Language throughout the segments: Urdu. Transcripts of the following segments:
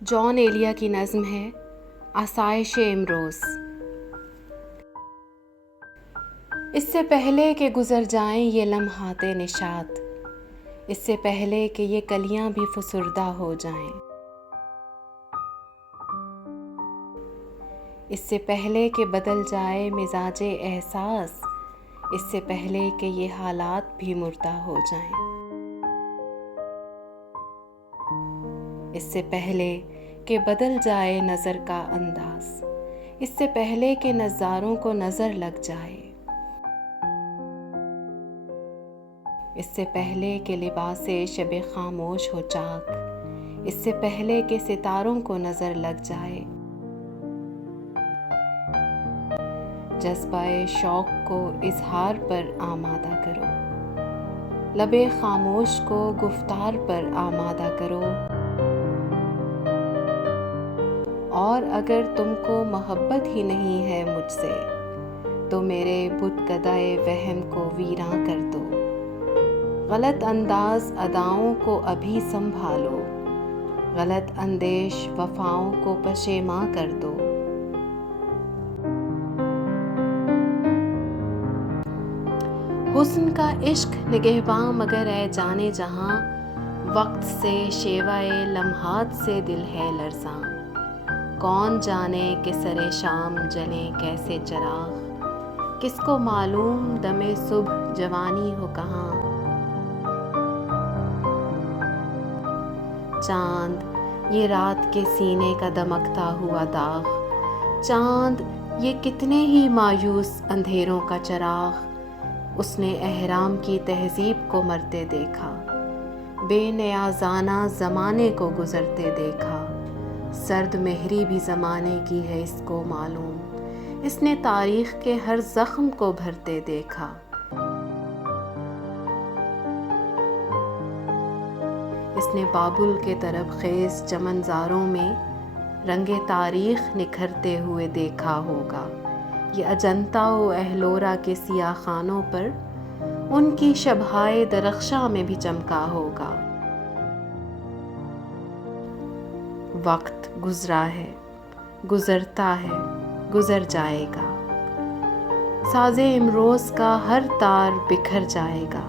جان ایلیا کی نظم ہے آسائش امروز۔ اس سے پہلے کہ گزر جائیں یہ لمحات نشاط، اس سے پہلے کہ یہ کلیاں بھی فسردہ ہو جائیں، اس سے پہلے کہ بدل جائے مزاج احساس، اس سے پہلے کہ یہ حالات بھی مردہ ہو جائیں، اس سے پہلے کہ بدل جائے نظر کا انداز، اس سے پہلے کہ نظاروں کو نظر لگ جائے، اس سے پہلے کہ لباس شب خاموش ہو چاک، اس سے پہلے کہ ستاروں کو نظر لگ جائے، جذبہ شوق کو اظہار پر آمادہ کرو، لب خاموش کو گفتار پر آمادہ کرو، اور اگر تم کو محبت ہی نہیں ہے مجھ سے تو میرے بت کدائے وہم کو ویراں کر دو، غلط انداز اداؤں کو ابھی سنبھالو، غلط اندیش وفاؤں کو پشیماں کر دو، حسن کا عشق نگہباں مگر اے جانے جہاں، وقت سے شیوائے لمحات سے دل ہے لرزاں، کون جانے کہ سر شام جلیں کیسے چراغ، کس کو معلوم دم صبح جوانی ہو کہاں، چاند یہ رات کے سینے کا دمکتا ہوا داغ، چاند یہ کتنے ہی مایوس اندھیروں کا چراغ، اس نے احرام کی تہذیب کو مرتے دیکھا، بے نیازانہ زمانے کو گزرتے دیکھا، سرد مہری بھی زمانے کی ہے اس کو معلوم، اس نے تاریخ کے ہر زخم کو بھرتے دیکھا، اس نے بابل کے طرف خیز چمنزاروں میں رنگ تاریخ نکھرتے ہوئے دیکھا ہوگا، یہ اجنتا و ایلورا کے سیاہ خانوں پر ان کی شبہائے درخشاں میں بھی چمکا ہوگا۔ وقت گزرا ہے، گزرتا ہے، گزر جائے گا، ساز امروز کا ہر تار بکھر جائے گا،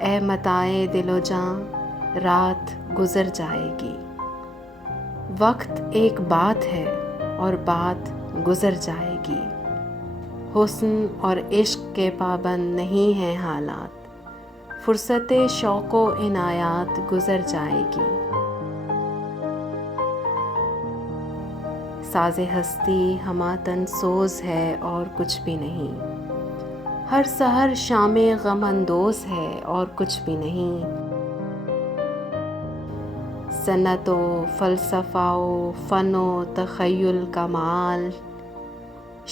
اے متاع دل و جاں رات گزر جائے گی، وقت ایک بات ہے اور بات گزر جائے گی، حسن اور عشق کے پابند نہیں ہیں حالات، فرصت شوق و عنایات گزر جائے گی، ساز ہستی ہمہ سوز ہے اور کچھ بھی نہیں، ہر سحر شام غم اندوز ہے اور کچھ بھی نہیں، صنعت و فلسفہ و فن و تخیل کا مال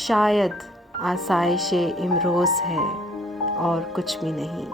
شاید آسائش امروز ہے اور کچھ بھی نہیں۔